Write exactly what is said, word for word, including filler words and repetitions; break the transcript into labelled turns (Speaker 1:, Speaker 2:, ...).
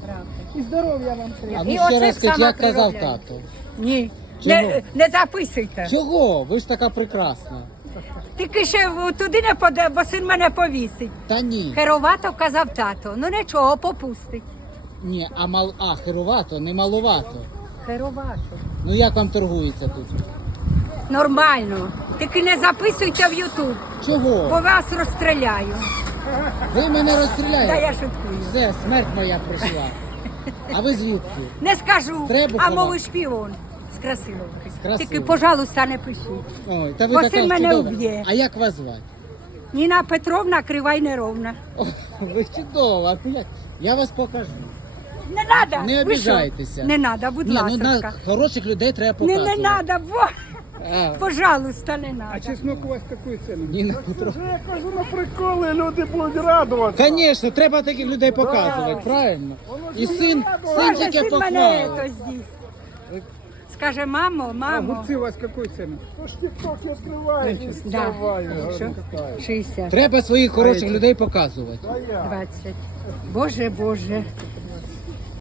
Speaker 1: І здоров'я вам
Speaker 2: А
Speaker 1: треба.
Speaker 2: ну
Speaker 3: І
Speaker 2: ще
Speaker 3: оце
Speaker 2: раз скажіть,
Speaker 3: сама
Speaker 2: як казав
Speaker 3: приробляю.
Speaker 2: тато.
Speaker 3: Ні,
Speaker 2: Чого?
Speaker 3: не, не записуйте.
Speaker 2: Чого? Ви ж така прекрасна.
Speaker 3: Тільки ще в- туди не поде, бо син мене повісить.
Speaker 2: Та ні.
Speaker 3: Керувато казав тато. Ну нічого, попустить.
Speaker 2: Ні, а мал а херувато, не малувато.
Speaker 3: Керувато.
Speaker 2: Ну як вам торгується тут?
Speaker 3: Нормально. Тільки не записуйте в Ютуб, бо
Speaker 2: Чого?
Speaker 3: вас розстріляю.
Speaker 2: Ви мене
Speaker 3: Та
Speaker 2: розстріляєте?
Speaker 3: я шуткую.
Speaker 2: Все, смерть моя прийшла. А ви звідки?
Speaker 3: Не скажу,
Speaker 2: Треба
Speaker 3: а
Speaker 2: ховати.
Speaker 3: мовий шпіон. З Красиловки.
Speaker 2: З Красиловки.
Speaker 3: Тільки, пожалуйста, не пишіть.
Speaker 2: Ой, та ви
Speaker 3: Бо
Speaker 2: така
Speaker 3: син мене
Speaker 2: чудова.
Speaker 3: вб'є.
Speaker 2: А як вас звати?
Speaker 3: Ніна Петровна крива й неровна.
Speaker 2: О, ви чудова. Ну, як? Я вас покажу.
Speaker 3: Не надо.
Speaker 2: Не
Speaker 3: Ви що?
Speaker 2: обіжайтеся.
Speaker 3: Не надо, будь
Speaker 2: Ні, ну
Speaker 3: ласка.
Speaker 2: на хороших людей треба
Speaker 3: Не,
Speaker 2: показувати.
Speaker 3: не надо, бо...
Speaker 2: А,
Speaker 3: Пожалуйста, не надо.
Speaker 1: А чеснок у вас какой ціни?
Speaker 2: Ніна Петровна.
Speaker 1: Я кажу на приколи, люди будуть радуватися.
Speaker 2: Звісно, треба таких людей показувати, правильно? І син, син
Speaker 3: Боже,
Speaker 2: тільки
Speaker 3: син мене
Speaker 2: похвалив.
Speaker 3: то здесь. Скаже, мамо,
Speaker 1: А
Speaker 3: мамо.
Speaker 1: огурці у вас какой ціни? То ж тік-ток відкриває і
Speaker 3: Да.
Speaker 1: вставає.
Speaker 3: Що? шістдесят,
Speaker 2: Треба своїх хороших людей показувати.
Speaker 3: двадцять. Боже, Боже.